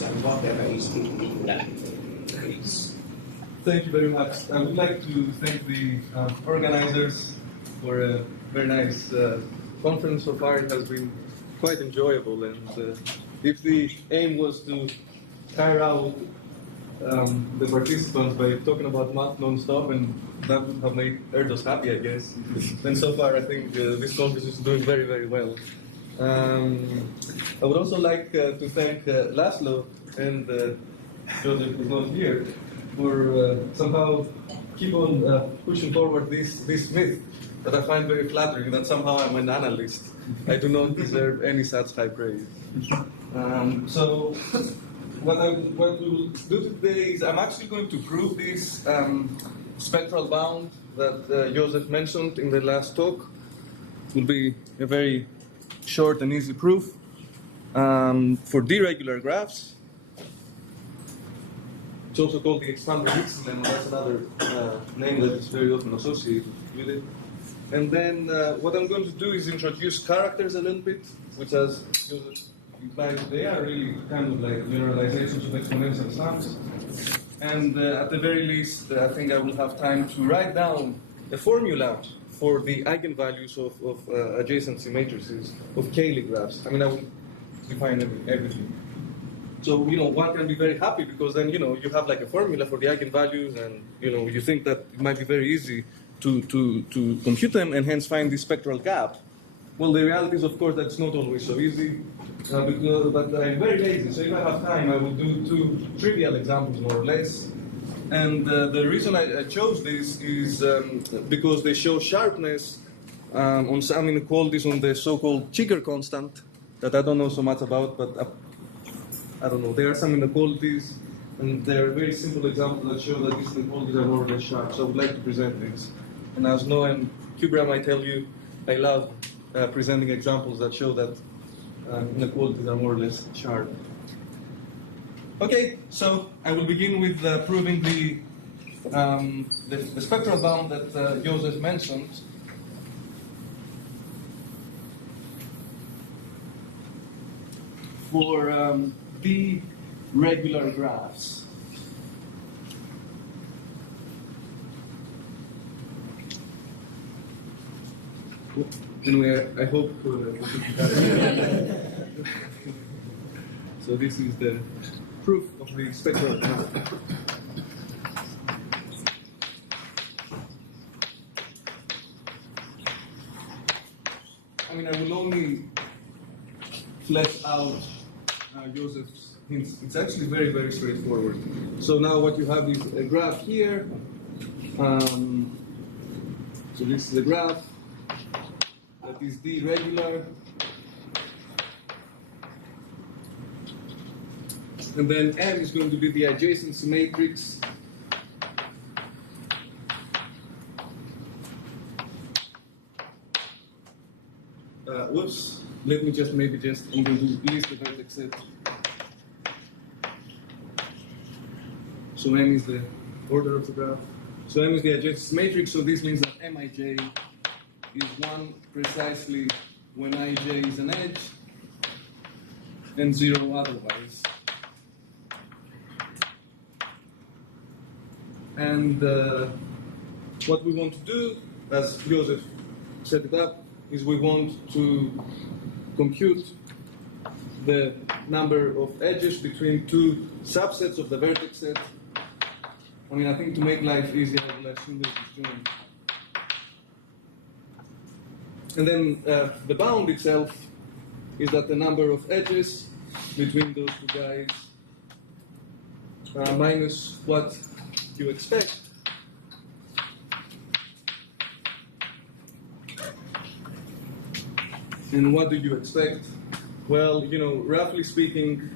introduce and whatever is in that case. Thank you very much. I would like to thank the organizers for a very nice conference so far. It has been quite enjoyable, and if the aim was to tire out the participants by talking about math non-stop, and that would have made Erdos happy, I guess, then so far I think this conference is doing very, very well. I would also like to thank Laszlo and Joseph, who's not here, for somehow keep on pushing forward this myth that I find very flattering, that somehow I'm an analyst. I do not deserve any such high praise. So what we will do today is I'm actually going to prove this spectral bound that Joseph mentioned in the last talk. It will be a very short and easy proof for d-regular graphs. It's also called the expanded Dixon lemma. That's another name that is very often associated with it. And then what I'm going to do is introduce characters a little bit, which, as Joseph implied, they are really kind of like generalizations of exponential sums. And at the very least, I think I will have time to write down a formula for the eigenvalues of adjacency matrices of Cayley graphs. I mean, I will define everything. So, one can be very happy because then, you have like a formula for the eigenvalues, and, you think that it might be very easy to compute them and hence find the spectral gap. Well, the reality is, of course, that it's not always so easy, but I'm very lazy. So if I have time, I will do 2 trivial examples, more or less. And the reason I chose this is because they show sharpness on some inequalities on the so-called Chigger constant that I don't know so much about, but I don't know. There are some inequalities, and there are very simple examples that show that these inequalities are more or less sharp. So I would like to present this. And as Noah and Kubra might tell you, I love presenting examples that show that inequalities are more or less sharp. Okay, so I will begin with proving the spectral bound that Joseph mentioned. For the regular graphs. Anyway, I hope. So this is the proof of the spectral bound. I mean, I will only flesh out Joseph's hints. It's actually very, very straightforward. So now what you have is a graph here. So this is a graph that is d-regular. And then M is going to be the adjacency matrix. Whoops. Let me just I'm going to list the vertex set. So M is the order of the graph. So M is the adjacency matrix, so this means that Mij is 1 precisely when Ij is an edge, and 0 otherwise. And what we want to do, as Joseph set it up, is we want to compute the number of edges between 2 subsets of the vertex set. I mean, I think to make life easier, I will assume this is joined. And then the bound itself is that the number of edges between those 2 guys minus what you expect. And what do you expect? Well, roughly speaking,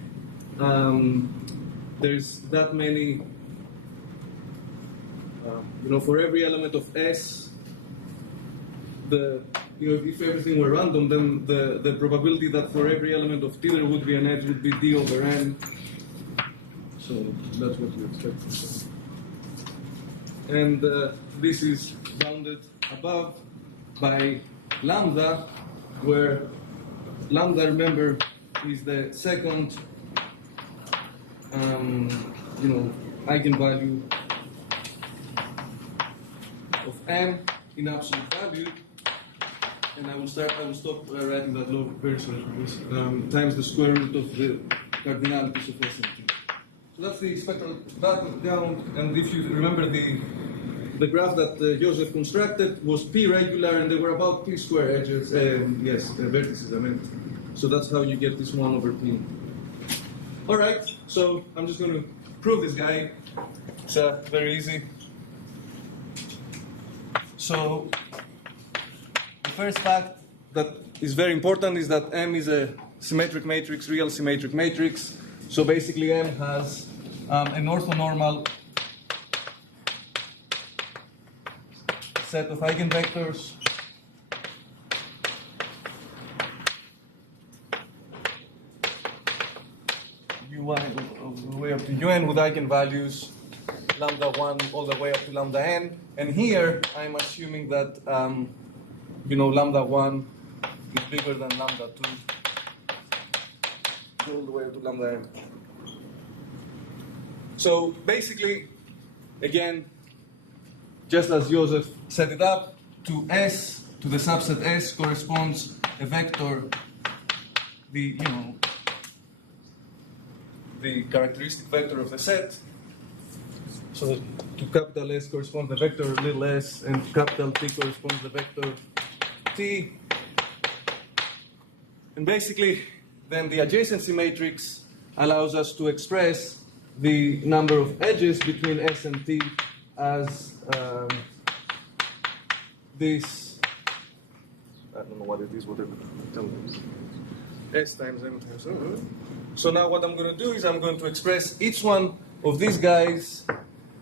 there's that many, for every element of S, if everything were random, then the probability that for every element of T there would be an edge would be D over N. So that's what you expect. And this is bounded above by lambda, where lambda, remember, is the second eigenvalue of m in absolute value, and I will stop writing that law very soon, times the square root of the cardinalities of S and T. So that's the spectral background, and if you remember the graph that Joseph constructed was p regular, and there were about p square edges, vertices, I meant. So that's how you get this 1 over p. All right, so I'm just going to prove this guy. It's very easy. So the first fact that is very important is that M is a symmetric matrix, real symmetric matrix. So basically M has an orthonormal set of eigenvectors U1 all the way up to UN with eigenvalues lambda 1 all the way up to lambda n. And here I'm assuming that lambda 1 is bigger than lambda 2 all the way up to lambda n. So basically, again, just as Joseph set it up, to S, to the subset S corresponds a vector, the characteristic vector of the set. So to capital S corresponds the vector little s, and to capital T corresponds the vector T. And basically, then the adjacency matrix allows us to express the number of edges between S and T as this, I don't know what it is, whatever, S times M times O. So now what I'm going to do is I'm going to express each one of these guys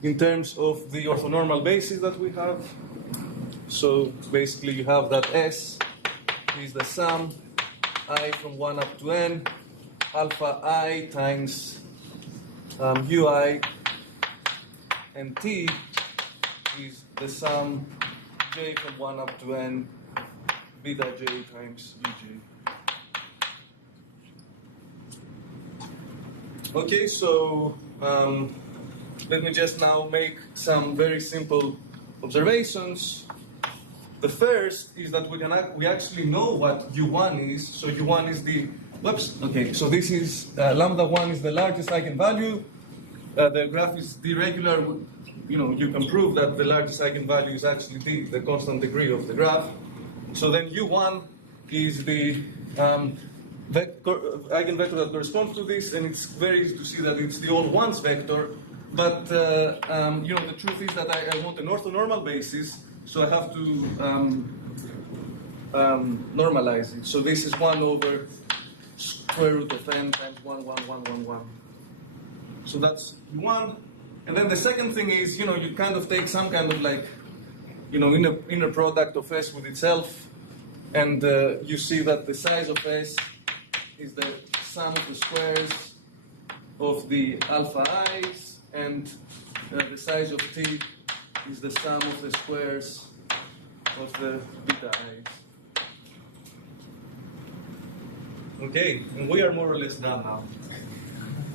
in terms of the orthonormal basis that we have. So basically you have that S is the sum I from 1 up to n, alpha I times ui, and T is the sum j from 1 up to n, beta j times uj. Okay, so let me just now make some very simple observations. The first is that we actually know what U1 is. So U1 is the, okay, so this is, lambda 1 is the largest eigenvalue. The graph is irregular. You can prove that the largest eigenvalue is actually the constant degree of the graph. So then U1 is the eigenvector that corresponds to this, and it's very easy to see that it's the all ones vector. But the truth is that I want an orthonormal basis, so I have to normalize it. So this is 1 over square root of n times 1, 1, 1, 1, 1. So that's 1. And then the second thing is, you kind of take some kind of like, inner product of S with itself, and you see that the size of S is the sum of the squares of the alpha i's, and the size of T is the sum of the squares of the beta i's. Okay, and we are more or less done now.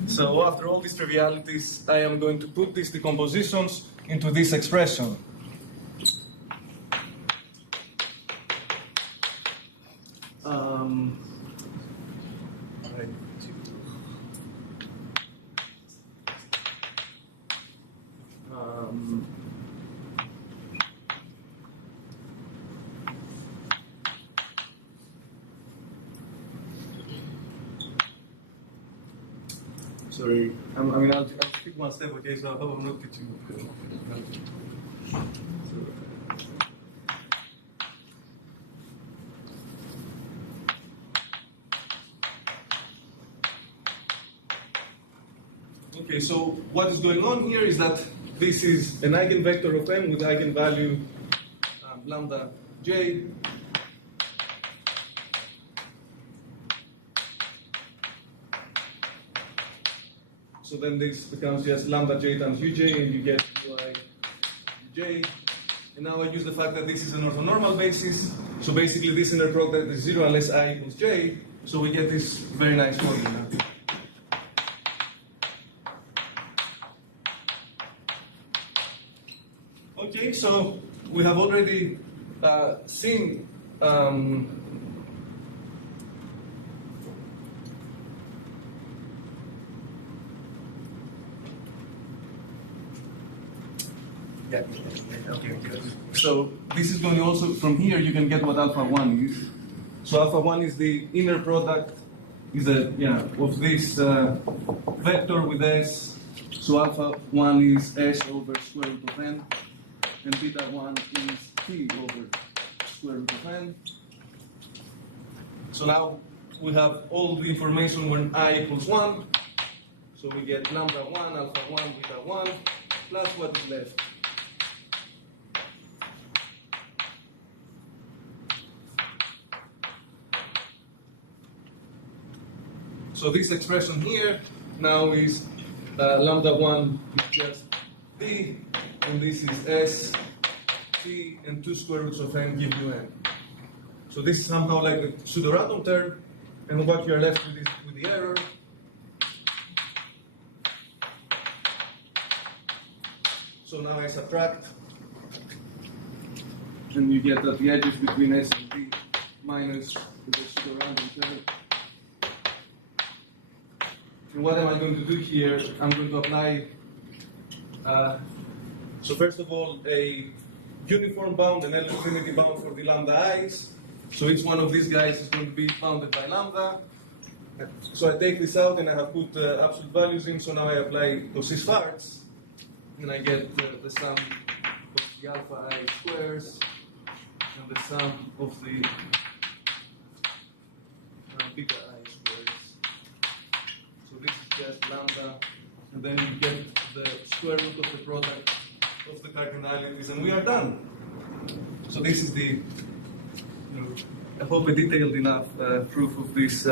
So after all these trivialities, I am going to put these decompositions into this expression. Sorry, I'll skip one step, okay, so I hope I'm not getting Okay, so what is going on here is that this is an eigenvector of M with eigenvalue lambda j. So then this becomes just lambda j times uj, and you get ui uj. And now I use the fact that this is an orthonormal basis. So basically this inner product is 0 unless I equals j. So we get this very nice formula. Okay, so we have already seen yeah, okay, good. So this is going to also, from here you can get what alpha 1 is. So alpha 1 is the inner product is of this vector with S. So alpha 1 is S over square root of n, and beta 1 is T over square root of n. So now we have all the information when I equals 1. So we get lambda 1, alpha 1, beta 1, plus what is left. So this expression here now is lambda 1 is just D, and this is S, T, and 2 square roots of n give you n. So this is somehow like the pseudo-random term, and what you're left with is with the error. So now I subtract, and you get that the edges between S and D minus the pseudo-random term. And what am I going to do here? I'm going to apply, so first of all, a uniform bound, an L-infinity bound for the lambda i's. So each one of these guys is going to be bounded by lambda. So I take this out and I have put absolute values in, so now I apply Cauchy's farts, and I get the sum of the alpha I squares and the sum of the beta I squares. So this is just lambda, and then you get the square root of the product of the cardinalities, and we are done. So this is the, I hope a detailed enough proof of this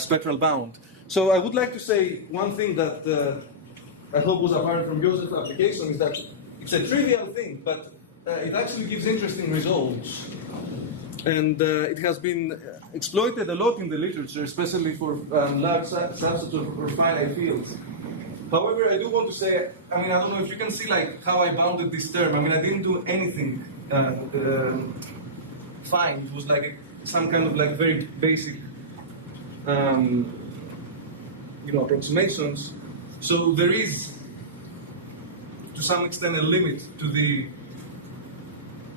spectral bound. So I would like to say one thing that I hope was apparent from Josef's application is that it's a trivial thing, but it actually gives interesting results. And it has been exploited a lot in the literature, especially for large subsets or finite fields. However, I do want to say, I don't know if you can see like how I bounded this term. I didn't do anything fine. It was like some kind of like very basic, approximations. So there is, to some extent, a limit to the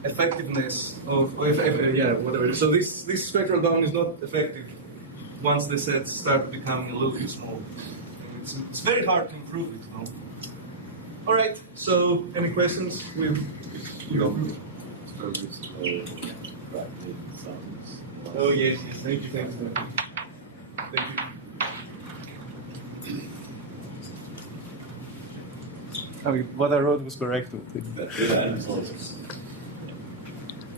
effectiveness of whatever. So this spectral bound is not effective once the sets start becoming a little bit small. It's very hard to improve it, no? All right. So any questions? Oh yes. Thank you. Thank you. What I wrote was correct.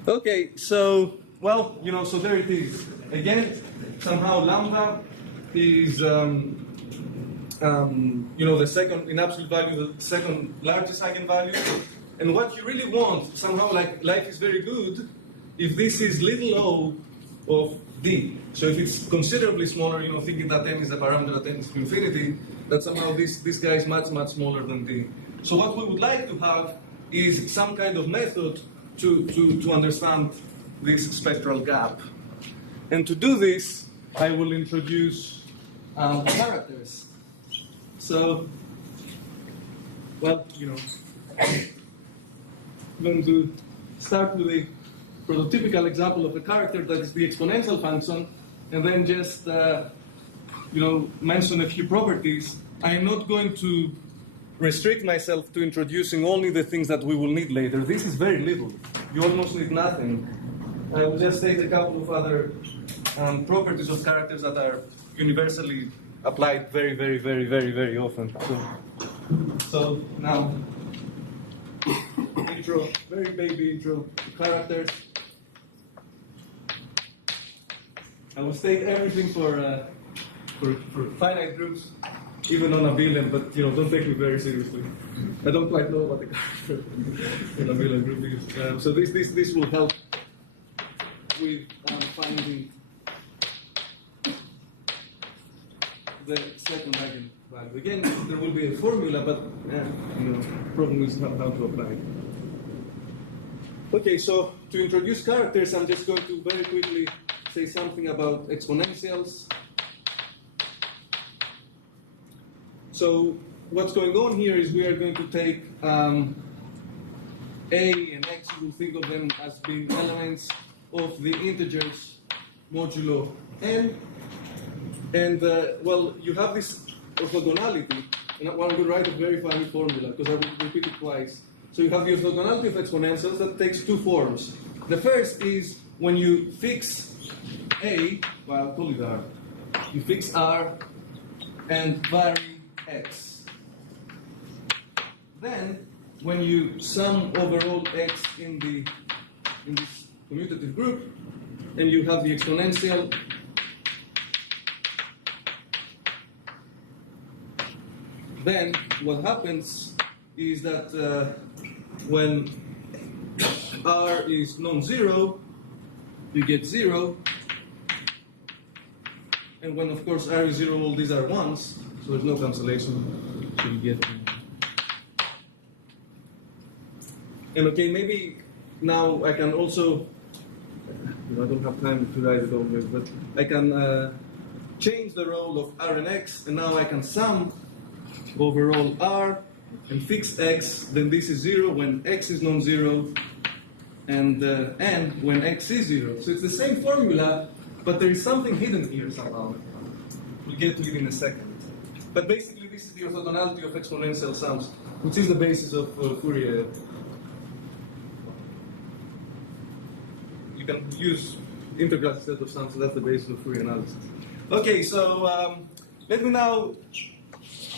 Okay, so, so there it is. Again, somehow lambda is, the second, in absolute value, the second largest eigenvalue. And what you really want, somehow, like life is very good, if this is little o of D. So if it's considerably smaller, thinking that n is the parameter that tends to infinity, that somehow this guy is much, much smaller than D. So what we would like to have is some kind of method to understand this spectral gap. And to do this, I will introduce characters. So, I'm going to start with a prototypical example of a character that is the exponential function, and then just mention a few properties. I am not going to restrict myself to introducing only the things that we will need later. This is very little. You almost need nothing. I will just state a couple of other properties of characters that are universally applied very, very, very, very, very often. So now, intro, very baby intro to characters. I will state everything for finite groups, even on abelian, but don't take me very seriously. I don't quite know what the character in abelian group is. So this will help with finding the second eigenvalue. Again, there will be a formula, but problem is how to apply it. Okay, so to introduce characters, I'm just going to very quickly say something about exponentials. So what's going on here is we are going to take A and X, we'll think of them as being elements of the integers modulo n. And, well, you have this orthogonality. And I'm going to write a very funny formula because I will repeat it twice. So you have the orthogonality of exponentials that takes two forms. The first is when you fix A, well, I'll call it R. You fix R and vary X. Then, when you sum over all X in this commutative group, and you have the exponential then what happens is that when R is non-zero, you get 0. And when, of course, R is 0, all these are 1s, so there's no cancellation, so you get. And okay, maybe now I can also, I don't have time to write it all here, but I can change the role of R and X, and now I can sum overall R and fix X, then this is 0 when X is non-zero, and N when X is 0. So it's the same formula, but there is something hidden here somehow. We'll get to it in a second. But basically this is the orthogonality of exponential sums, which is the basis of Fourier. You can use integrals instead of sums, so that's the basis of Fourier analysis. Okay, so let me now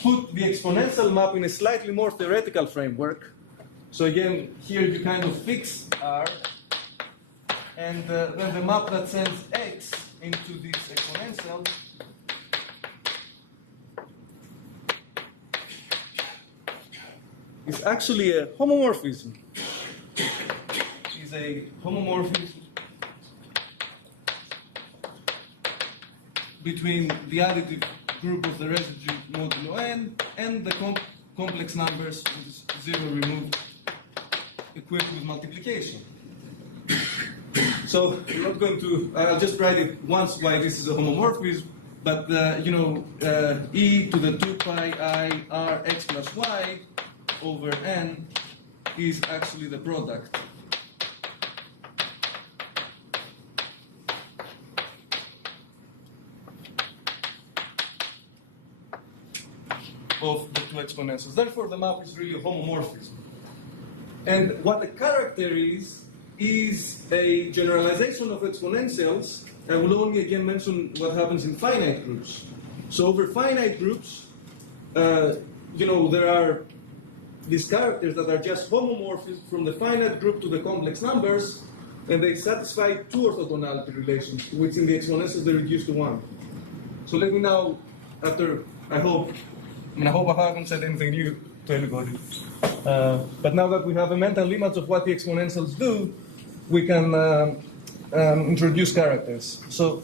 put the exponential map in a slightly more theoretical framework. So again, here you kind of fix R, and then the map that sends X into this exponential is actually a homomorphism. Is a homomorphism between the additive group of the residue modulo n and the complex numbers with 0 removed equipped with multiplication. So I'm not going to, I'll just write it once why this is a homomorphism, but you know, e to the 2 pi I r x plus y over n is actually the product of the two exponentials. Therefore, the map is really a homomorphism. And what a character is a generalization of exponentials. I will only again mention what happens in finite groups. So over finite groups, you know, there are these characters that are just homomorphisms from the finite group to the complex numbers, and they satisfy two orthogonality relations, which in the exponentials they reduce to 1. So let me now, after, I hope I haven't said anything new to anybody. But now that we have a mental image of what the exponentials do, we can introduce characters. So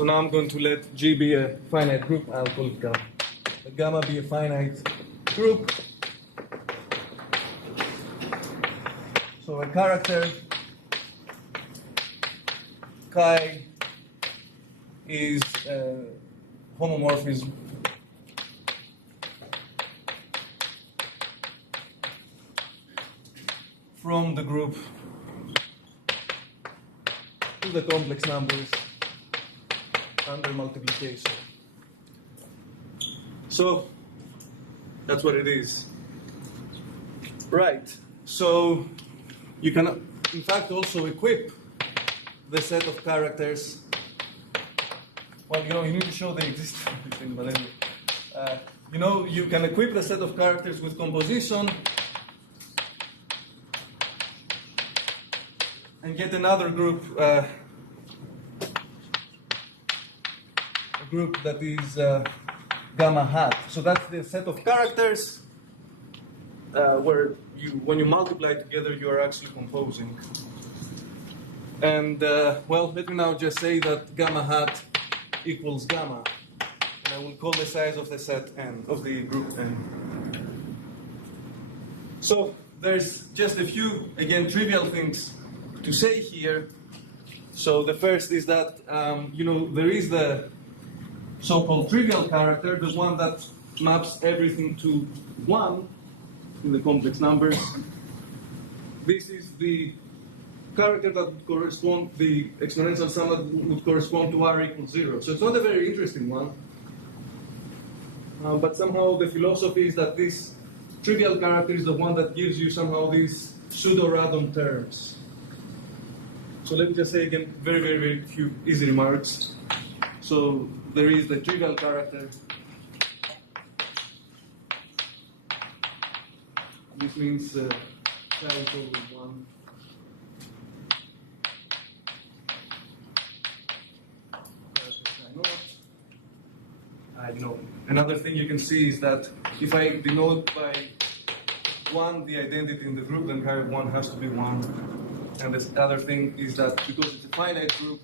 now I'm going to let G be a finite group. I'll call it gamma. Let gamma be a finite group. So a character chi is homomorphism from the group to the complex numbers under multiplication. So that's what it is. Right. So you can, in fact, also equip the set of characters. Well, you know, you need to show they exist, but anyway. You know, you can equip the set of characters with composition and get another group, a group that is gamma hat. So that's the set of characters where when you multiply together, you are actually composing. And, well, let me now just say that gamma hat equals gamma. And I will call the size of the set n, of the group n. So there's just a few, again, trivial things to say here. So the first is that, there is the so-called trivial character, the one that maps everything to 1 in the complex numbers. This is the character that would correspond, the exponential sum that would correspond to r equals 0. So it's not a very interesting one. But somehow the philosophy is that this trivial character is the one that gives you somehow these pseudo-random terms. So let me just say again, very, very, very few easy remarks. So there is the trivial character. This means chi is always 1. Another thing you can see is that if I denote by 1 the identity in the group, then chi of 1 has to be 1. And the other thing is that because it's a finite group,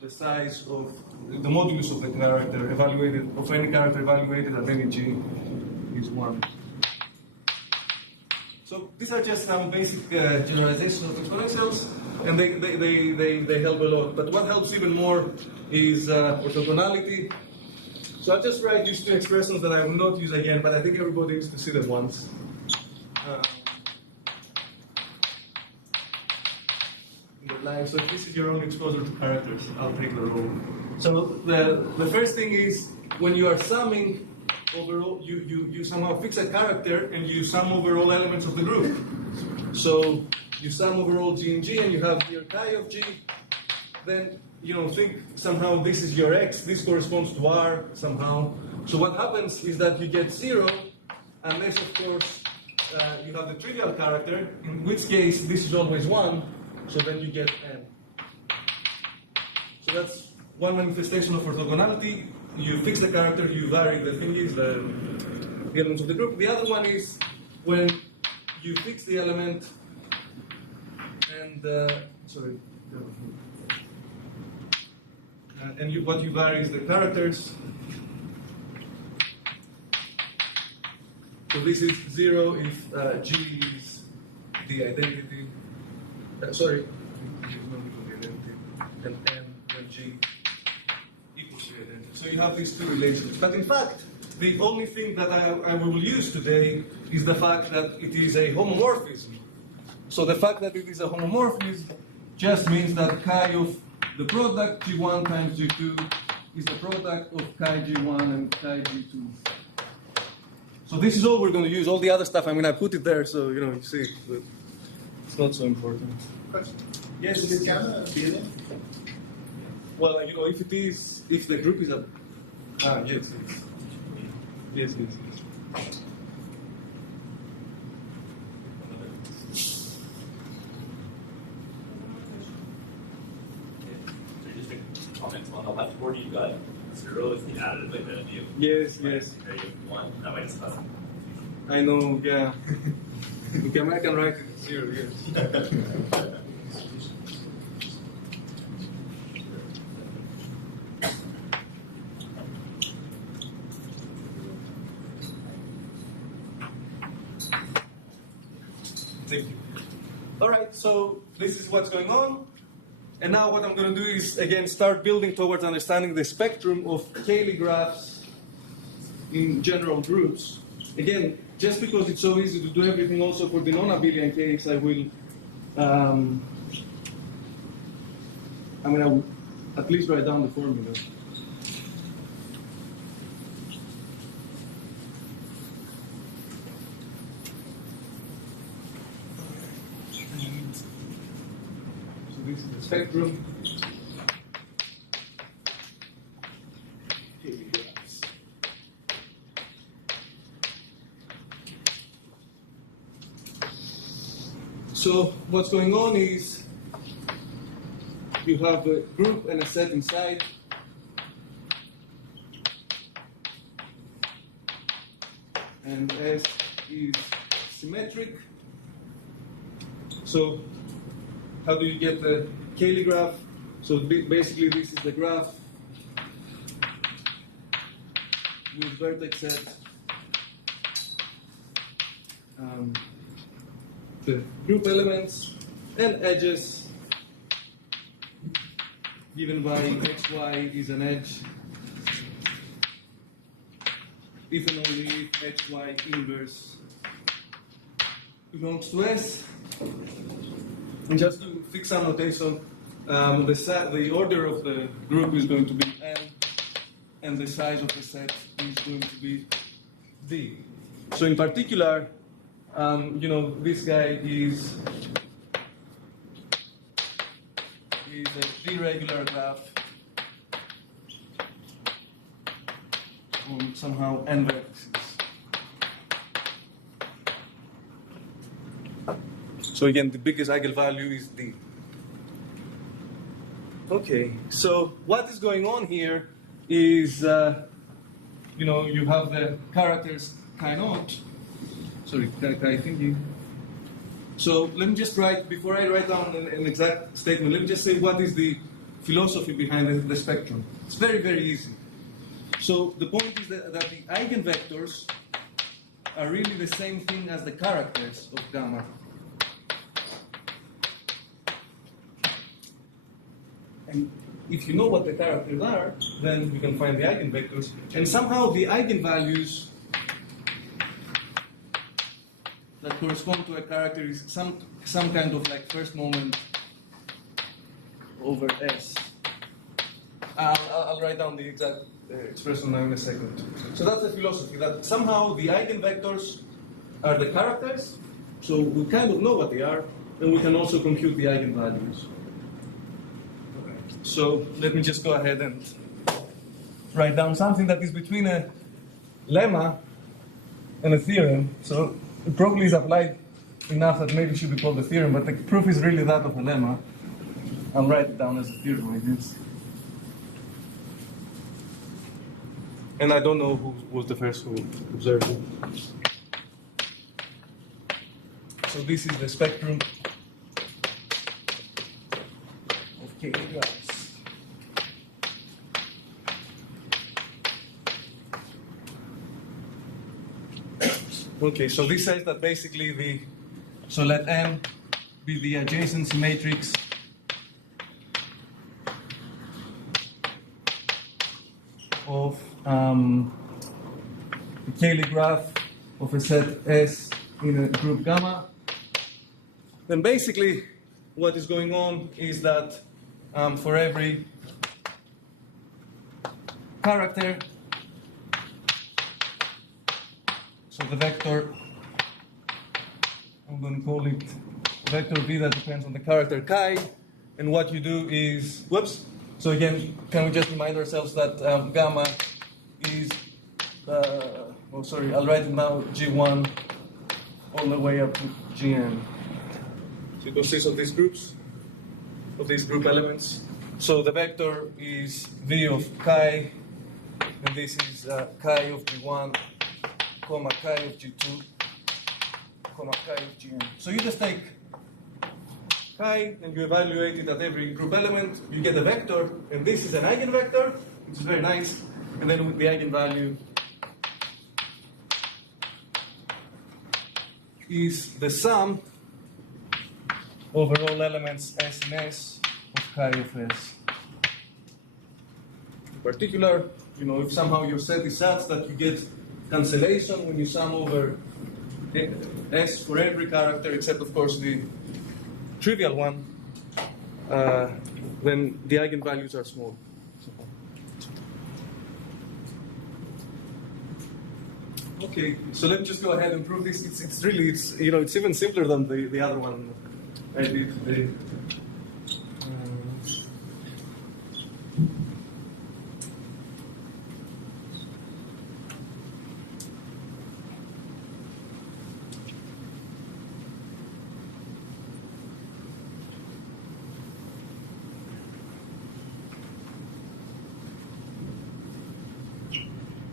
the size of the modulus of the character evaluated, of any character evaluated at any g is 1. So these are just some basic generalizations of exponentials, and they help a lot. But what helps even more is orthogonality. So I'll just write these two expressions that I will not use again, but I think everybody needs to see them once. In their life. So if this is your own exposure to characters, I'll take the role. So the first thing is when you are summing overall, you somehow fix a character and you sum over all elements of the group. So you sum over all g and g, and you have your chi of g. Then think somehow this is your x. This corresponds to r somehow. So what happens is that you get 0, unless of course you have the trivial character, in which case this is always 1. So then you get n. So that's one manifestation of orthogonality. You fix the character, you vary the thingies, the elements of the group. The other one is when you fix the element and what you vary is the characters. So this is 0 if G is the identity. Sorry, and N when G equals the identity. So you have these two relations. But in fact, the only thing that I will use today is the fact that it is a homomorphism. So the fact that it is a homomorphism just means that chi of the product G1 times G2 is the product of chi G1 and chi G2. So this is all we're going to use. All the other stuff, I put it there so you see, but it's not so important. Question. Yes. Is gamma a feeling? Well, if the group is a yes. Comments on the left border, you got 0 is the additive identity of Yes. There you have 1. That might just cause some confusion. I know, yeah. Okay, I can write it 0, yes. Thank you. All right, so this is what's going on. And now what I'm going to do is, again, start building towards understanding the spectrum of Cayley graphs in general groups. Again, just because it's so easy to do everything also for the non-abelian case, I will at least write down the formula. This is the spectrum. So what's going on is you have a group and a set inside. And S is symmetric. So how do you get the Cayley graph? So basically, this is the graph with vertex set, the group elements and edges given by xy is an edge if and only if xy inverse belongs to S. And just to fix some notation, the order of the group is going to be N, and the size of the set is going to be D. So in particular, this guy is a D-regular graph on somehow N vertices. So again, the biggest eigenvalue is D. Okay, so what is going on here is, you have the characters chi naught. Sorry, chi thingy. So let me just write, before I write down an exact statement, let me just say what is the philosophy behind the spectrum. It's very, very easy. So the point is that the eigenvectors are really the same thing as the characters of gamma. And if you know what the characters are, then you can find the eigenvectors. And somehow the eigenvalues that correspond to a character is some kind of like first moment over S. I'll write down the exact expression now in a second. So that's the philosophy, that somehow the eigenvectors are the characters, so we kind of know what they are, and we can also compute the eigenvalues. So let me just go ahead and write down something that is between a lemma and a theorem. So it probably is applied enough that maybe it should be called a theorem, but the proof is really that of a lemma. I'll write it down as a theorem, I guess. And I don't know who was the first who observed it. So this is the spectrum of Cayley graphs. Okay, so this says that basically so let M be the adjacency matrix of the Cayley graph of a set S in a group gamma. Then basically what is going on is that for every character, so the vector, I'm going to call it vector V that depends on the character chi, and what you do is, so again, can we just remind ourselves that gamma is, I'll write it now, G1 all the way up to Gn. So it consists of these groups, of these group elements. So the vector is V of chi, and this is chi of G1, comma chi of G2, comma chi of Gn. So you just take chi and you evaluate it at every group element, you get a vector, and this is an eigenvector, which is very nice, and then with the eigenvalue is the sum over all elements S and S of chi of S. In particular, if somehow your set is such that you get cancellation when you sum over S for every character, except of course the trivial one, then the eigenvalues are small. Okay, so let me just go ahead and prove this. It's really, it's even simpler than the other one I did today.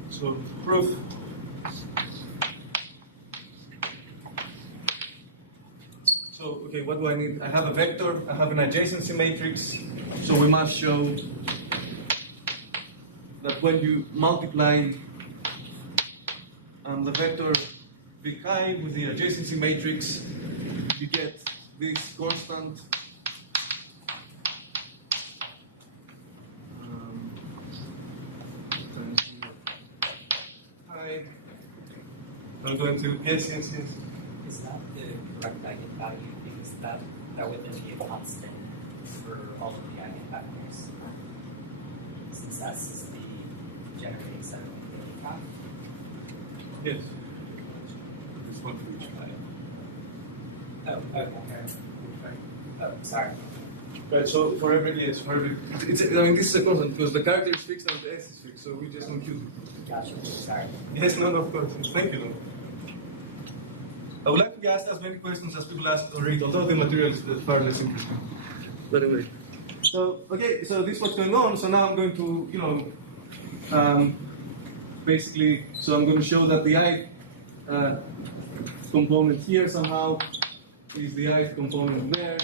So proof. So, okay, what do I need? I have a vector, I have an adjacency matrix, So we must show that when you multiply the vector Vk with the adjacency matrix, you get this constant I'm going to, yes. Is that the correct eigenvalue? Because that would then be a constant for all of the eigenvectors. Since that's the generating set of the Yes. This one for each item. Oh, okay. Oh, sorry. Right, so for every, yes, for every, this is a constant because the character is fixed and the s is fixed, so we just compute it. Gotcha. Sorry. Yes, no, of course. Thank you. I would like to ask as many questions as people asked already, although the material is far less interesting. But anyway. So, okay, so this is what's going on. So now I'm going to, basically, so I'm going to show that the I component here somehow is the I component there.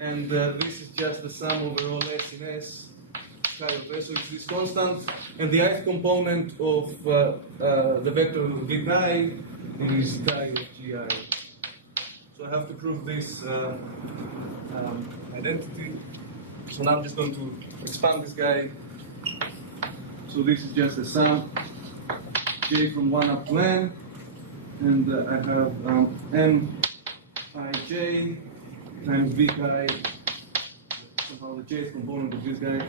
And this is just the sum over all S in S. Chi of S, so it's this constant, and the ith component of the vector Vk is chi of Gi. So I have to prove this identity. So now I'm just going to expand this guy. So this is just the sum, j from 1 up to n, and I have m ij times Vk. Somehow the jth component of this guy.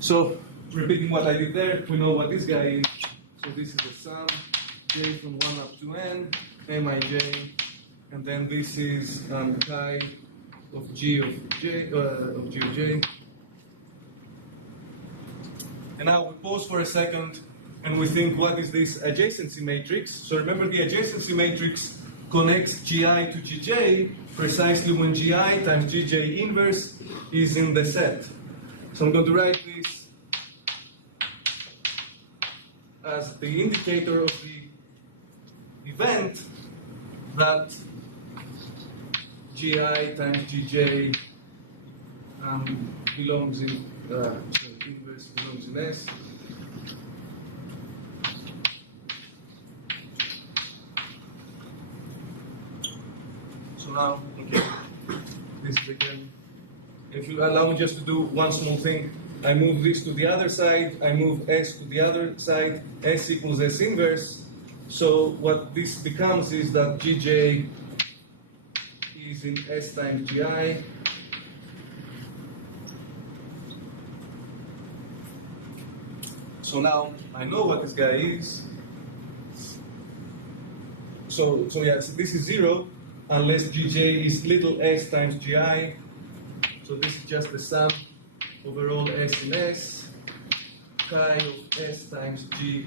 So, repeating what I did there, we know what this guy is. So this is the sum, j from 1 up to n, mij, and then this is chi of g of j, And now we pause for a second, and we think, what is this adjacency matrix? So remember, the adjacency matrix connects gi to gj precisely when gi times gj inverse is in the set. So I'm going to write this as the indicator of the event that gi times gj belongs in inverse belongs in S. So now, okay, this again. If you allow me just to do one small thing, I move this to the other side, I move S to the other side, S equals S inverse. So what this becomes is that Gj is in S times Gi. So now I know what this guy is. So yeah, so this is 0 unless Gj is little s times Gi. So this is just the sum over all S in S, chi of S times Gi.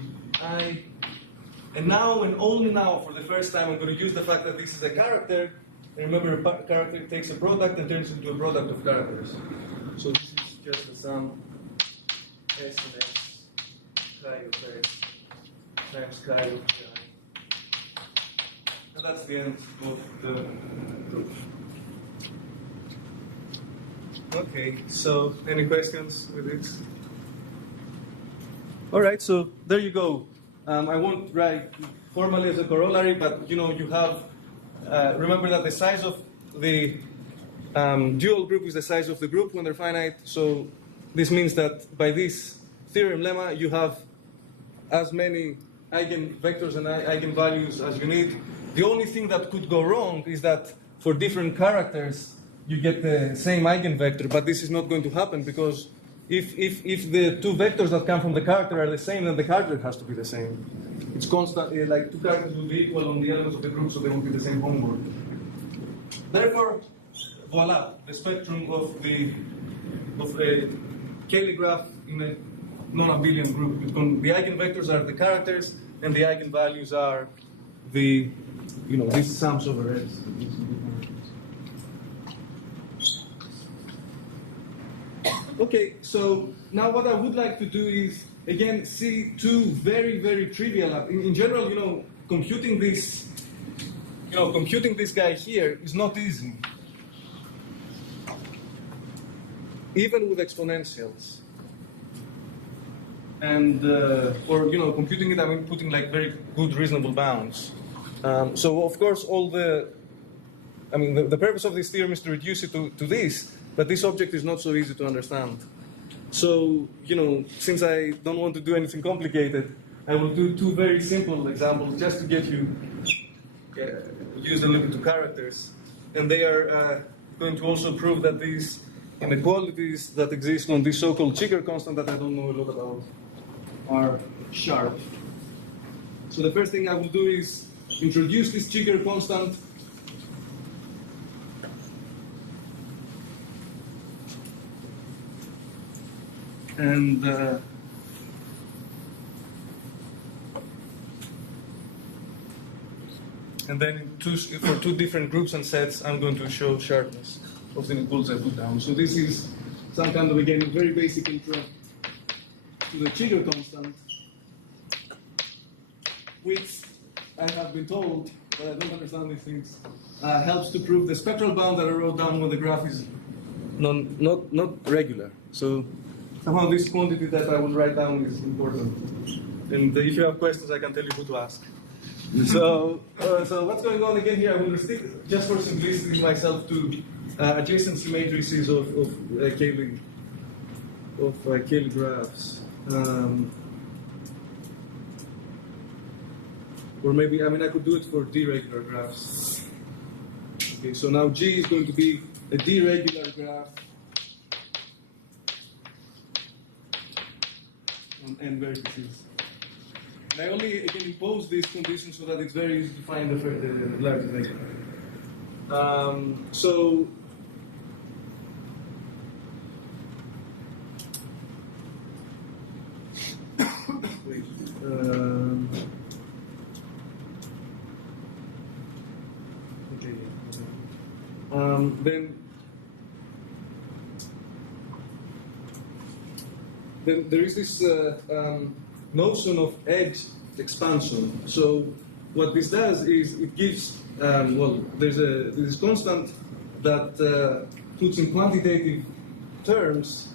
And now, and only now, for the first time, I'm going to use the fact that this is a character. And remember, a character takes a product and turns into a product of characters. So this is just the sum S in S, chi of S times chi of Gi. And that's the end of the proof. Okay, so any questions with this? All right, so there you go. I won't write formally as a corollary, but you have, remember that the size of the dual group is the size of the group when they're finite. So this means that by this theorem lemma, you have as many eigenvectors and eigenvalues as you need. The only thing that could go wrong is that for different characters, you get the same eigenvector, but this is not going to happen because if the two vectors that come from the character are the same, then the character has to be the same. It's constant, like two characters will be equal on the elements of the group, so they will be the same homework. Therefore, voila, the spectrum of a Cayley graph in a non-abelian group. The eigenvectors are the characters, and the eigenvalues are the, these sums over S. Okay, so now what I would like to do is, again, see two very, very trivial. In general, computing this guy here is not easy. even with exponentials. And, or, computing it, I mean, putting like very good reasonable bounds. So of course, the purpose of this theorem is to reduce it to this, but this object is not so easy to understand. So, since I don't want to do anything complicated, I will do two very simple examples just to get you used a little bit to characters. And they are going to also prove that these inequalities that exist on this so-called Cheeger constant that I don't know a lot about are sharp. So the first thing I will do is introduce this Cheeger constant. And then for two different groups and sets, I'm going to show sharpness of the inequalities I put down. So this is some kind of, again, very basic intro to the Cheeger constant, which I have been told, but I don't understand these things, helps to prove the spectral bound that I wrote down when the graph is not regular. So somehow this quantity that I will write down is important. And if you have questions, I can tell you who to ask. So what's going on again here? I will restrict, just for simplicity, myself to adjacency matrices of Cayley graphs. Or maybe, I could do it for d-regular graphs. Okay, so now G is going to be a d-regular graph on n vertices. And I only, again, impose these conditions so that it's very easy to find the largest vector. Wait. Okay. Then there is this notion of edge expansion. So what this does is it gives, there's this constant that puts in quantitative terms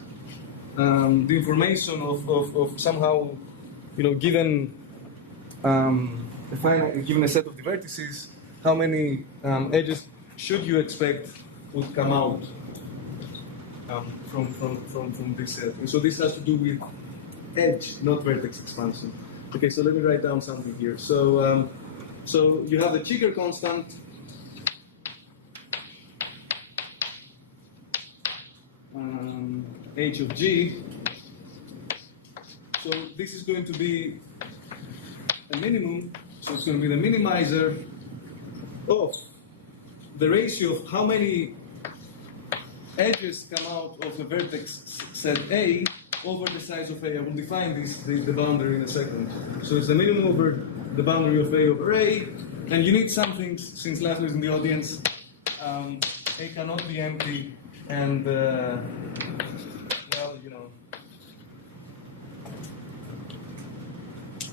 the information of somehow, given given a set of the vertices, how many edges should you expect would come out from this set. And so this has to do with edge, not vertex expansion. Okay, so let me write down something here. So you have the Cheeger constant. H of G. So this is going to be a minimum. So it's going to be the minimizer of the ratio of how many edges come out of the vertex set A over the size of A. I will define the boundary in a second. So it's the minimum over the boundary of A over A. And you need something, since Laszlo is in the audience, A cannot be empty. And,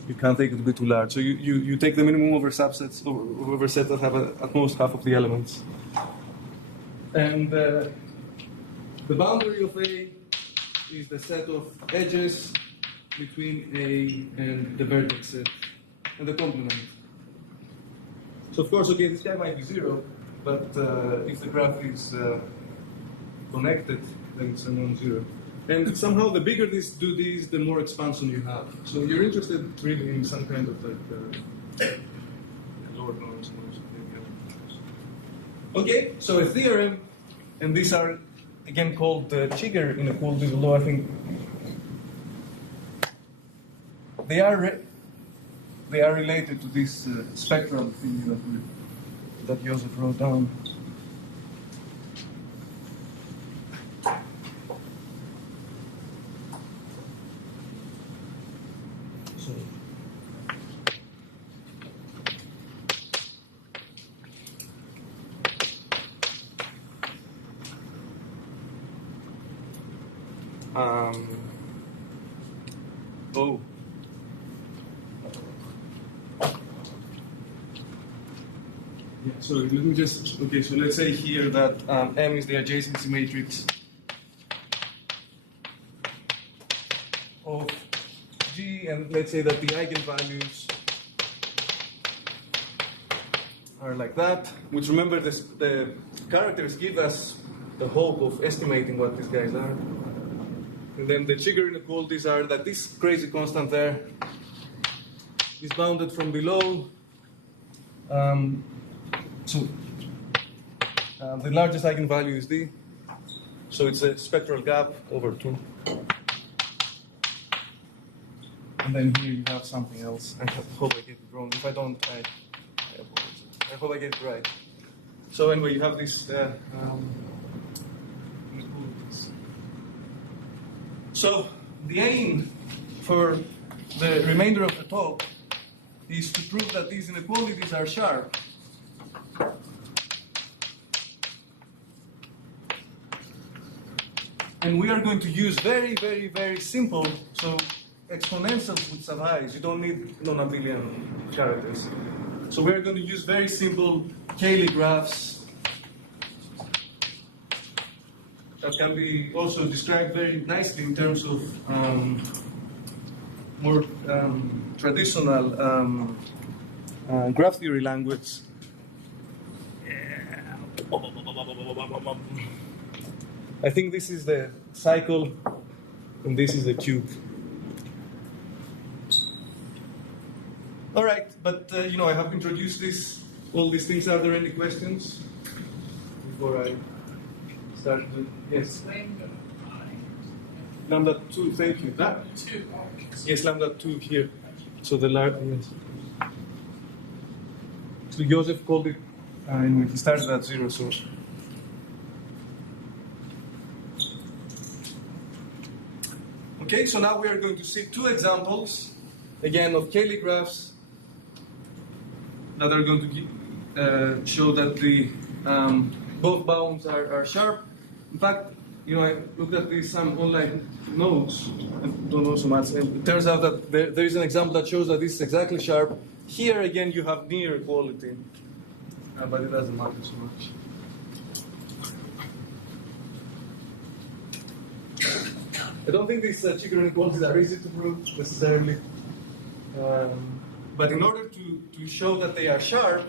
you can't take it to be too large. So you take the minimum over subsets, over sets that have at most half of the elements. And the boundary of A is the set of edges between A and the vertex set and the complement. So of course, okay, this guy might be 0, but if the graph is connected, then it's a non-zero. And somehow the bigger these do these, the more expansion you have. So you're interested really in some kind of lower norms. Okay, so a theorem, and these are again called Cheeger inequalities, although I think they are related to this spectral thing that Joseph wrote down. Sorry, let me just, okay, so let's say here that M is the adjacency matrix then let's say that the eigenvalues are like that, which remember the characters give us the hope of estimating what these guys are. And then the trigger inequalities are that this crazy constant there is bounded from below. The largest eigenvalue is D. So it's a spectral gap over 2. And then here you have something else. I hope I get it wrong. If I don't, I apologize. I hope I get it right. So anyway, you have this inequalities. So the aim for the remainder of the talk is to prove that these inequalities are sharp. And we are going to use very, very, very simple, so exponentials would suffice. You don't need non-abelian characters. So we're going to use very simple Cayley graphs that can be also described very nicely in terms of more traditional graph theory language. I think this is the cycle, and this is the cube. All right, but I have introduced all these things. Are there any questions before I start? Yes. Lambda 2. Thank you. Lambda 2. Yes, lambda 2 here. So the large. Yes. So Joseph called it. Anyway, he started at 0. So. Okay, so now we are going to see 2 examples, again, of Cayley graphs that are going to show that the both bounds are sharp. In fact, I looked at some online notes, I don't know so much, and it turns out that there is an example that shows that this is exactly sharp. Here, again, you have near equality, but it doesn't matter so much. I don't think these Chicker inequalities are easy to prove necessarily. But in order to show that they are sharp,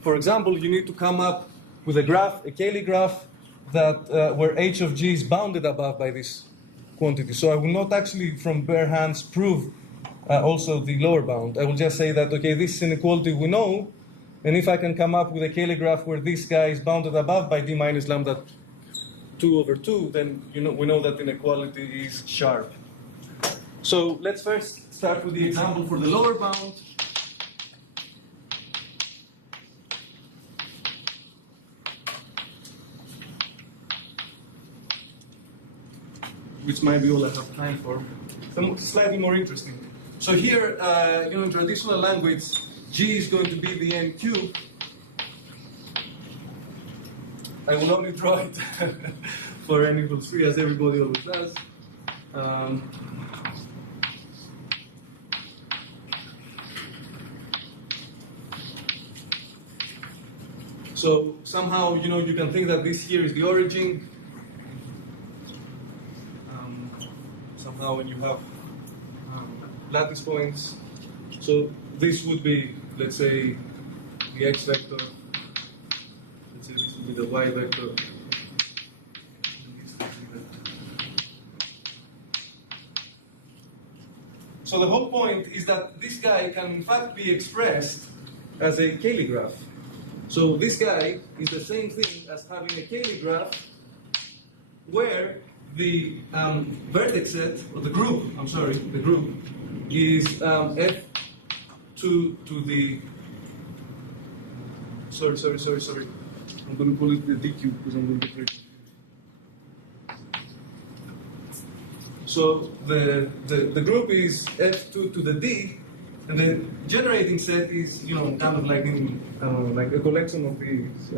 for example, you need to come up with a graph, a Cayley graph, that where h of g is bounded above by this quantity. So I will not actually, from bare hands, prove also the lower bound. I will just say that, okay, this inequality we know, and if I can come up with a Cayley graph where this guy is bounded above by d minus lambda 2 over 2, then we know that inequality is sharp. So let's first start with the example for the lower bound. Which might be all I have time for. Slightly more interesting. So here, in traditional language, G is going to be the n cubed. I will only draw it for n equals 3, as everybody always does. So somehow, you can think that this here is the origin. Somehow, when you have lattice points, so this would be, let's say, the x vector. Let's say this would be the y vector. So the whole point is that this guy can in fact be expressed as a Cayley graph. So this guy is the same thing as having a Cayley graph where the vertex set, or the group is f to the, sorry. I'm going to call it the dq because I'm going to get rid. So the group is f2 to the d, and the generating set is kind of like like a collection of these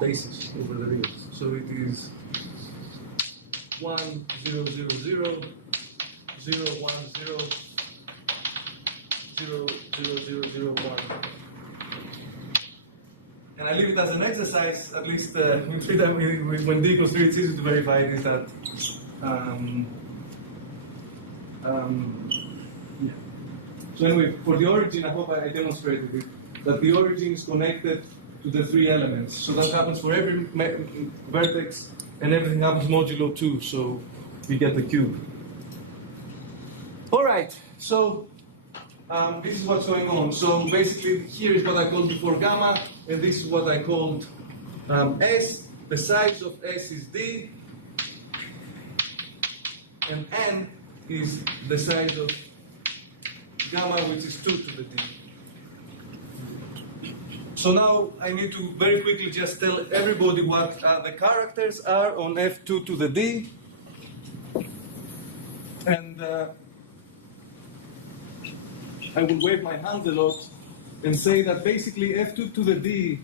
bases over the reals. So it is 1 0 0 0 0 1 0 0 0 0 0 1. And I leave it as an exercise, at least when d equals 3, it's easy to verify this, that So anyway, for the origin, I hope I demonstrated it, that the origin is connected to the three elements. So that happens for every vertex, and everything happens modulo 2, so you get the cube. All right, so this is what's going on. So basically, here is what I called before gamma, and this is what I called S. The size of S is D, and N is the size of gamma, which is 2 to the D. So now I need to very quickly just tell everybody what the characters are on F2 to the D. And I will wave my hands a lot and say that basically F2 to the D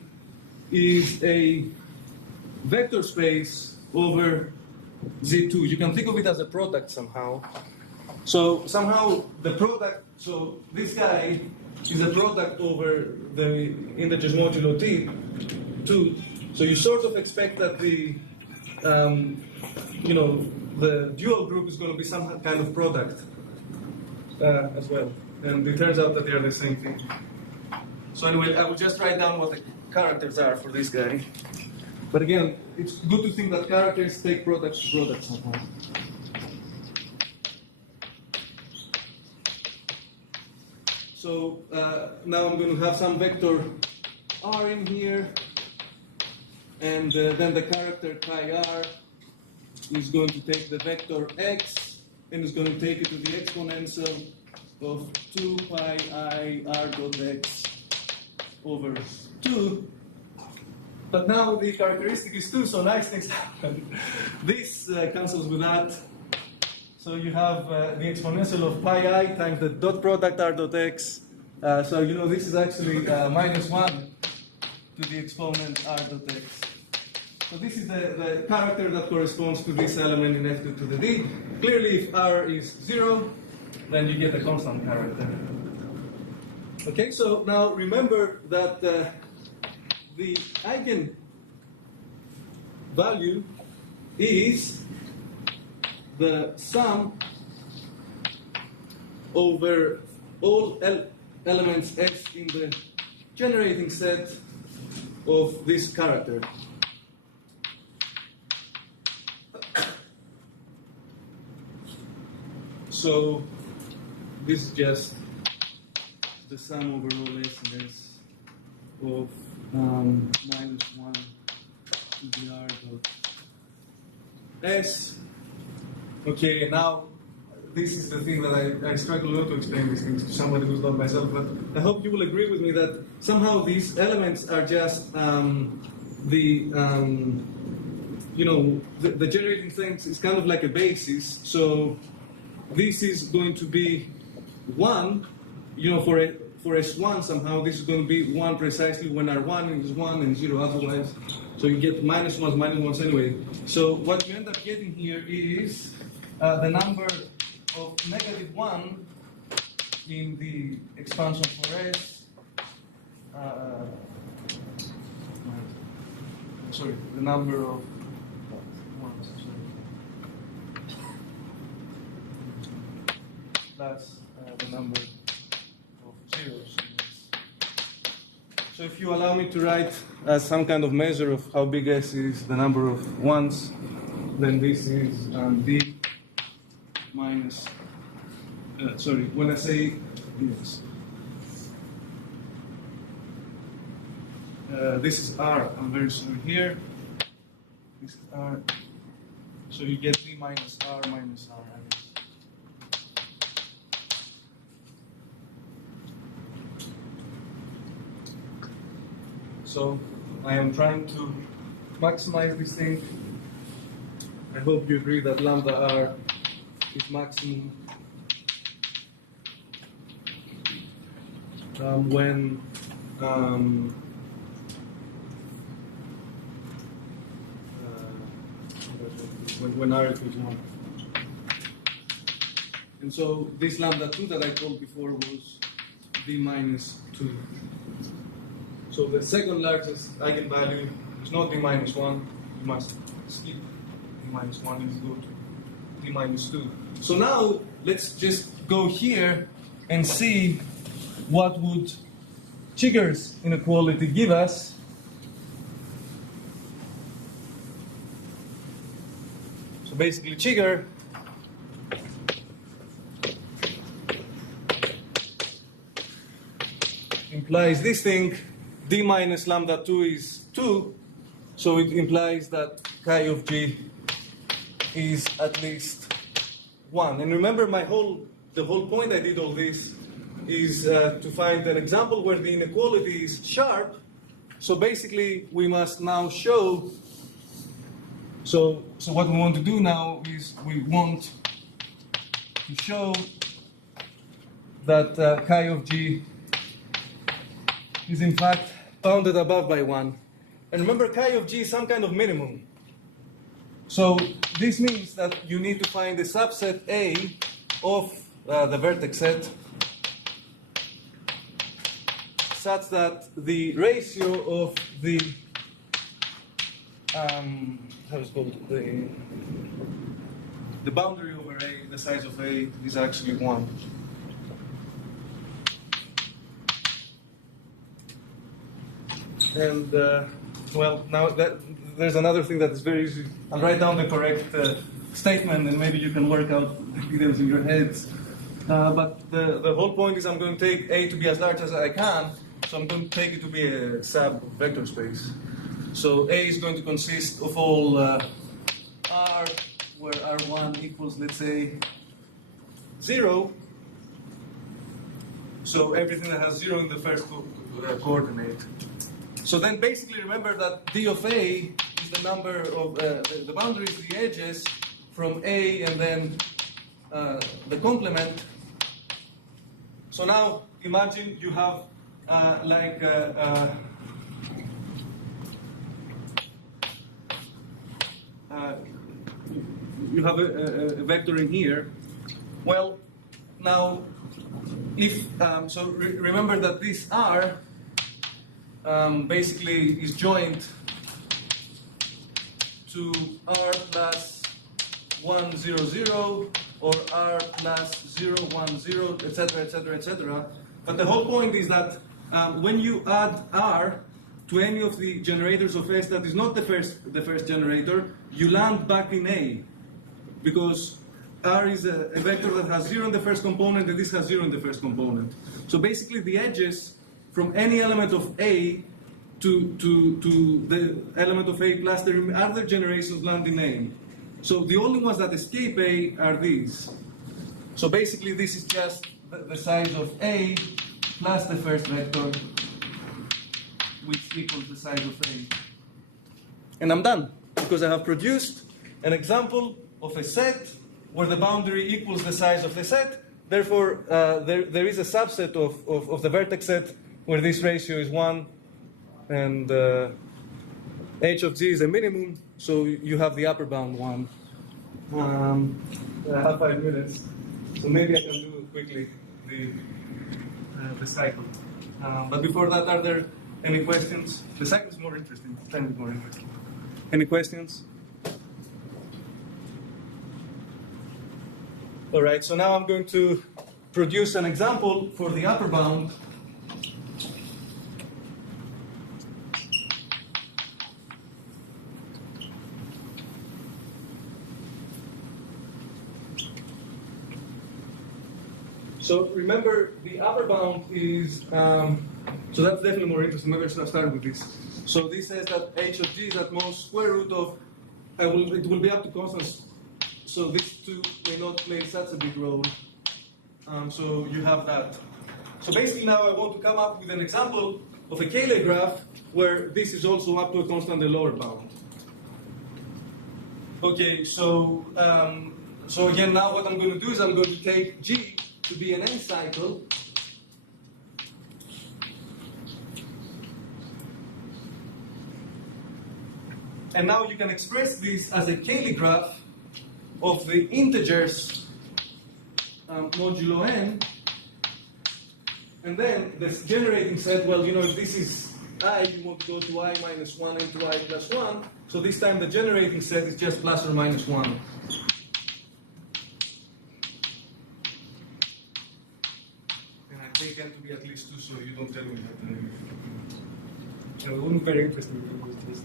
is a vector space over Z2. You can think of it as a product somehow. So somehow the product, so this guy is a product over the integers modulo T, 2. So you sort of expect that the, the dual group is going to be some kind of product as well. And it turns out that they are the same thing. So anyway, I will just write down what the characters are for this guy. But again, it's good to think that characters take products to products somehow. So now I'm going to have some vector R in here, and then the character chi R is going to take the vector X, and is going to take it to the exponential of 2 pi I R dot X over 2. But now the characteristic is 2, so nice things happen. This cancels with that. So you have the exponential of pi I times the dot product R dot X. So this is actually minus 1 to the exponent R dot X. So this is the character that corresponds to this element in F2 to the D. Clearly, if R is 0, then you get a constant character. Okay, so now remember that the eigen value is the sum over all elements S in the generating set of this character. So this is just the sum over all S and S of minus 1 to the R dot S. Okay, now this is the thing that I struggle a lot to explain these things to somebody who's not myself, but I hope you will agree with me that somehow these elements are just the generating things is kind of like a basis. So this is going to be 1, for S1 somehow this is going to be 1 precisely when R1 is 1 and 0 otherwise. So you get minus 1s, minus 1s anyway. So what you end up getting here is the number of negative 1 in the expansion for S. The number of ones, plus the number of zeros. So if you allow me to write as some kind of measure of how big S is the number of ones, then this is D minus, when I say this, this is R, I'm very sorry here, this is R, so you get D minus R minus R, I guess. So I am trying to maximize this thing. I hope you agree that lambda R is maximum when R equals 1. And so this lambda 2 that I told before was D minus 2. So the second largest eigenvalue is not D minus 1. You must skip D minus 1 and go to D minus 2. So now let's just go here and see what would Chigger's inequality give us. So basically Chigger implies this thing, d minus lambda 2 is 2, so it implies that chi of g is at least 1. And remember, the whole point I did all this is to find an example where the inequality is sharp. So basically, we must now show. So what we want to do now is we want to show that chi of g is in fact bounded above by 1. And remember, chi of g is some kind of minimum. So this means that you need to find a subset A of the vertex set such that the ratio of the how is it called, the boundary over A, the size of A, is actually 1. And well, now there's another thing that is very easy. I'll write down the correct statement, and maybe you can work out the details in your heads. But the whole point is I'm going to take A to be as large as I can, so I'm going to take it to be a sub-vector space. So A is going to consist of all R, where R1 equals, let's say, 0. So everything that has 0 in the first coordinate. So then basically remember that D of A is the number of the boundaries, the edges from A and then the complement. So now imagine you have you have a vector in here. Well, now if remember that this R basically is joined to R plus 1, 0, 0, or R plus 0, 1, 0, etc., etc., etc. But the whole point is that when you add R to any of the generators of S that is not the first generator, you land back in A, because R is a vector that has 0 in the first component, and this has 0 in the first component. So basically the edges from any element of A to the element of A plus the other generations land in A. So the only ones that escape A are these. So basically this is just the size of A plus the first vector, which equals the size of A. And I'm done, because I have produced an example of a set where the boundary equals the size of the set. Therefore, there is a subset of the vertex set where this ratio is 1, and h of g is a minimum, so you have the upper bound 1. I have 5 minutes, so maybe I can do quickly the cycle. But before that, are there any questions? The cycle is more interesting. The time is more interesting. Any questions? All right, so now I'm going to produce an example for the upper bound. So remember, the upper bound is, so that's definitely more interesting. Maybe I should have started with this. So this says that h of g is at most square root of, it will be up to constants. So these two may not play such a big role. So you have that. So basically now I want to come up with an example of a Cayley graph where this is also up to a constant, the lower bound. Okay, so again, now what I'm going to do is I'm going to take G to be an n cycle. And now you can express this as a Cayley graph of the integers modulo n. And then this generating set, well, you know, if this is I, you want to go to I minus 1 and to I plus 1. So this time the generating set is just plus or minus 1. be at least 2, so you don't tell me that. So it wouldn't be very interesting if it was just.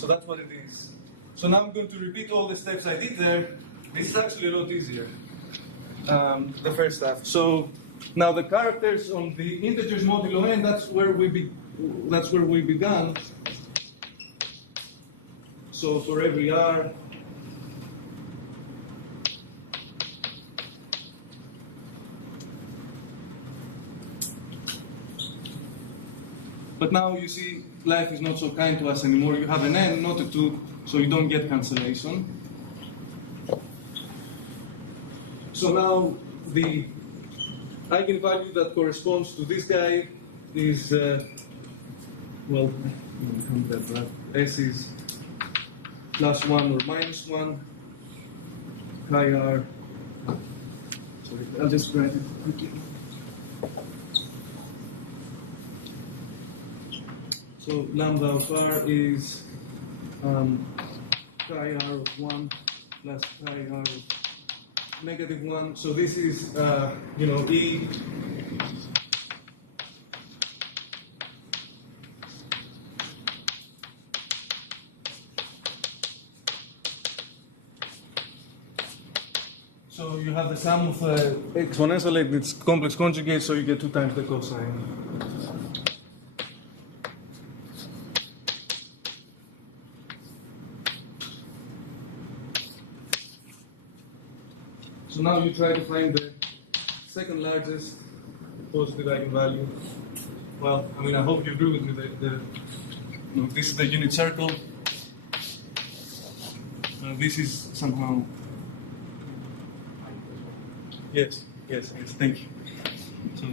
So that's what it is. So now I'm going to repeat all the steps I did there. This is actually a lot easier. The first half. So now the characters on the integers modulo n, that's where we began. So for every r, but now you see life is not so kind to us anymore. You have an n, not a 2, so you don't get cancellation. So now the eigenvalue that corresponds to this guy is, well, S is +1 or -1, chi r. Sorry, I'll just write it quickly. So lambda of r is chi r of 1 plus chi r of -1. So this is, E. So you have the sum of exponential and its complex conjugate, so you get 2 times the cosine. So now you try to find the second largest positive eigenvalue. Well, I mean, I hope you agree with me that this is the unit circle. This is somehow. Yes, thank you. So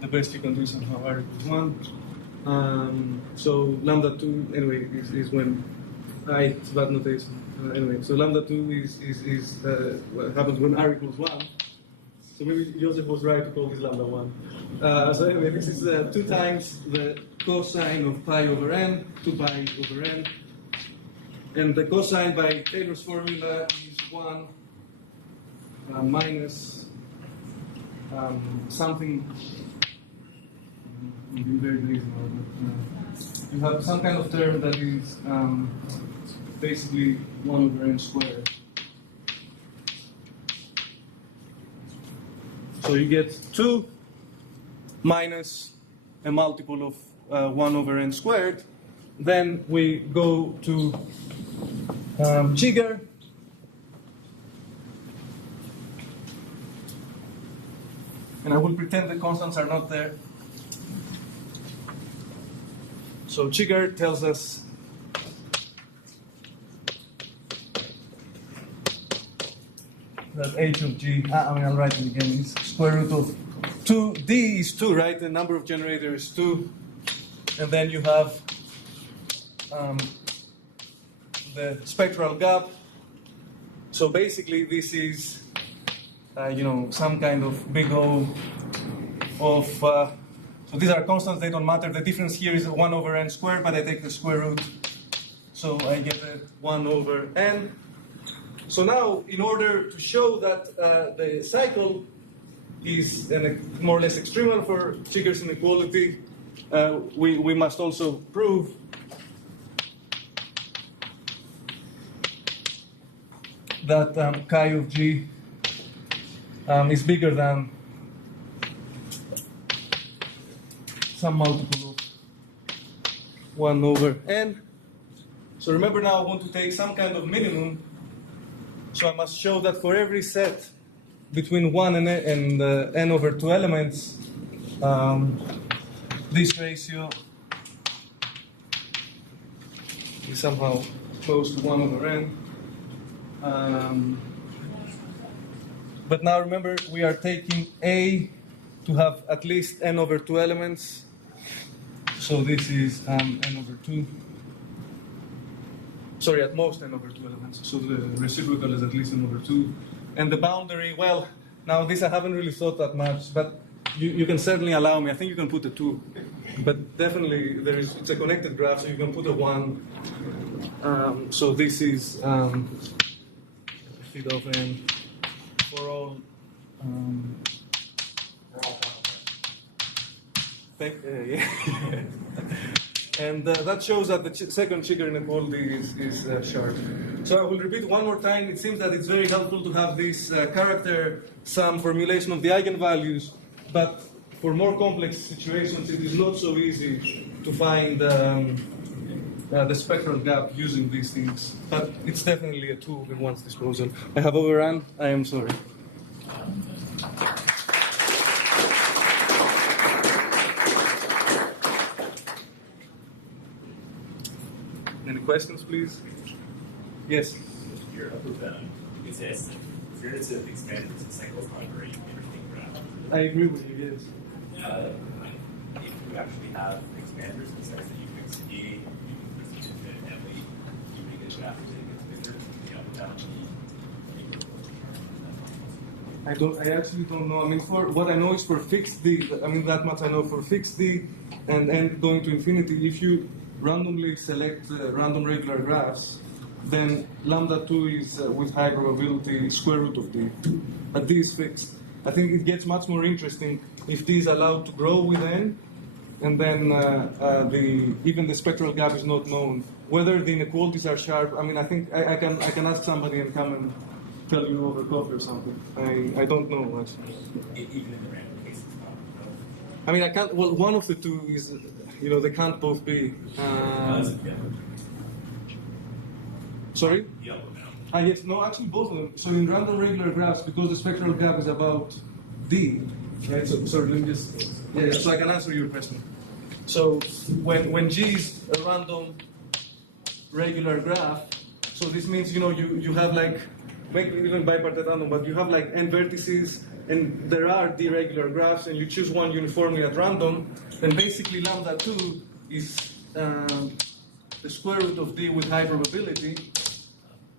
the best you can do is somehow r equals 1. So lambda 2, anyway, is when it's bad notation. Anyway, so lambda 2 is what happens when r equals 1. So maybe Joseph was right to call this lambda 1. So anyway, this is 2 times the cosine of pi over n, 2 pi over n. And the cosine by Taylor's formula is 1 minus something. Very reasonable, but you have some kind of term that is basically 1 over n squared. So you get 2 minus a multiple of 1 over n squared. Then we go to Jigger. And I will pretend the constants are not there. So Jigger tells us that h of g, I'll write it again, is square root of 2. D is 2, right? The number of generators is 2. And then you have the spectral gap. So basically this is, some kind of big O of, so these are constants, they don't matter. The difference here is 1 over n squared, but I take the square root. So I get a 1 over n. So now, in order to show that the cycle is a more or less extreme one for Jigger's inequality, we must also prove that chi of g is bigger than some multiple of 1 over n. So remember now I want to take some kind of minimum. So I must show that for every set between 1 and n over 2 elements, this ratio is somehow close to 1 over n. But now remember, we are taking A to have at least n over 2 elements. So this is n over 2. Sorry, at most n over 2 elements. So the reciprocal is at least n over 2. And the boundary, well, now this I haven't really thought that much, but you can certainly allow me. I think you can put a 2. But definitely, it's a connected graph, so you can put a 1. So this is phi of n for all Yeah. And that shows that the second Chigger inequality is sharp. So I will repeat one more time. It seems that it's very helpful to have this character sum formulation of the eigenvalues, but for more complex situations, it is not so easy to find the spectral gap using these things. But it's definitely a tool in one's disposal. I have overrun. I am sorry. Any questions, please? Yes. Here, it says series of expanders and cycles not a very interesting graph. I agree with you, yes. If you actually have expanders, it says that you fix D, you fix infinite and you make it graph as it gets bigger, that would I actually don't know. I mean, for what I know is for fixed D. I mean, that much I know for fixed D and n going to infinity. If you randomly select random regular graphs, then lambda 2 is with high probability square root of D. But D is fixed. I think it gets much more interesting if D is allowed to grow with n, and then even the spectral gap is not known. Whether the inequalities are sharp, I mean, I think I can ask somebody and come and tell you over coffee or something. I don't know actually. even in the random case, it's not. I mean, I can't. Well, one of the two is, they can't both be. Sorry? Yellow now. Yes, no, actually both of them. So in random regular graphs, because the spectral gap is about D, right? So sorry, let me just. Yeah, so I can answer your question. So when G is a random regular graph, so this means you have like, maybe even bipartite random, but you have like n vertices, and there are D regular graphs, and you choose one uniformly at random, then basically lambda 2 is the square root of D with high probability.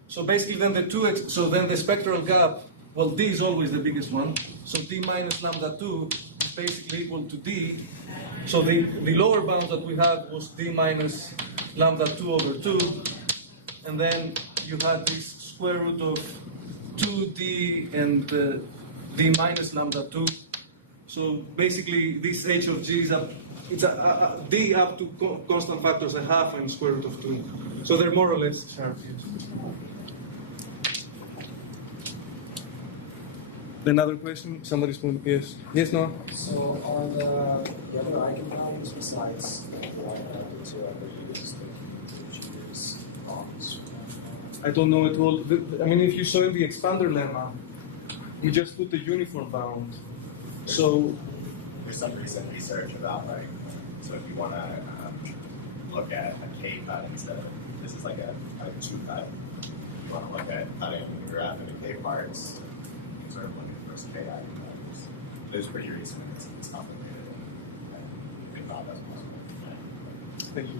So basically then the spectral gap, well, D is always the biggest one, so D minus lambda 2 is basically equal to D. So the lower bound that we had was D minus lambda 2 over 2, and then you had this square root of 2D and D minus lambda 2. So basically this H of G is it's a D up to constant factors a half and square root of 2. So they're more or less sharp. Another question? Somebody's point? Yes. Yes, no? So on the other eigenvalues besides the one and two ever used, did you use bonds? I don't know at all. I mean, if you saw in the expander lemma, we just put the uniform bound. So there's some recent research about so if you want to look at a K cut instead of, this is like a 2 cut. You want to look at cutting the graph into K parts, you can sort of look at the first K eigenvalues. It was pretty recent. It's complicated. And you could not as possible. thank you.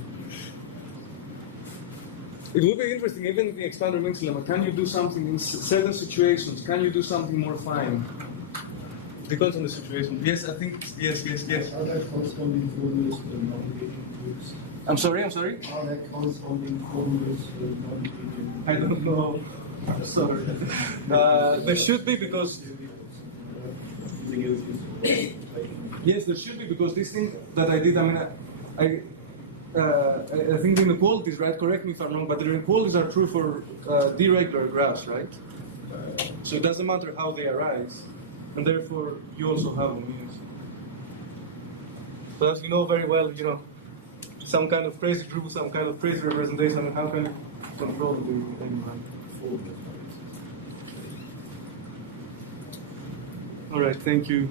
It would be interesting, even in the expander Winks lemma, can you do something in certain situations? Can you do something more fine? Depends on the situation. Yes, I think, yes. Are there corresponding formulas for non-linear groups? I'm sorry? Are there corresponding formulas for non-linear? I don't know. Sorry. There should be because, yes, there should be because this thing that I did, I mean, I think the inequalities, right? Correct me if I'm wrong, but the inequalities are true for D-regular graphs, right? So it doesn't matter how they arise, and therefore you also have them. Yes. So as you know very well, some kind of crazy group, some kind of crazy representation, and how can you control the anyone? All right, thank you.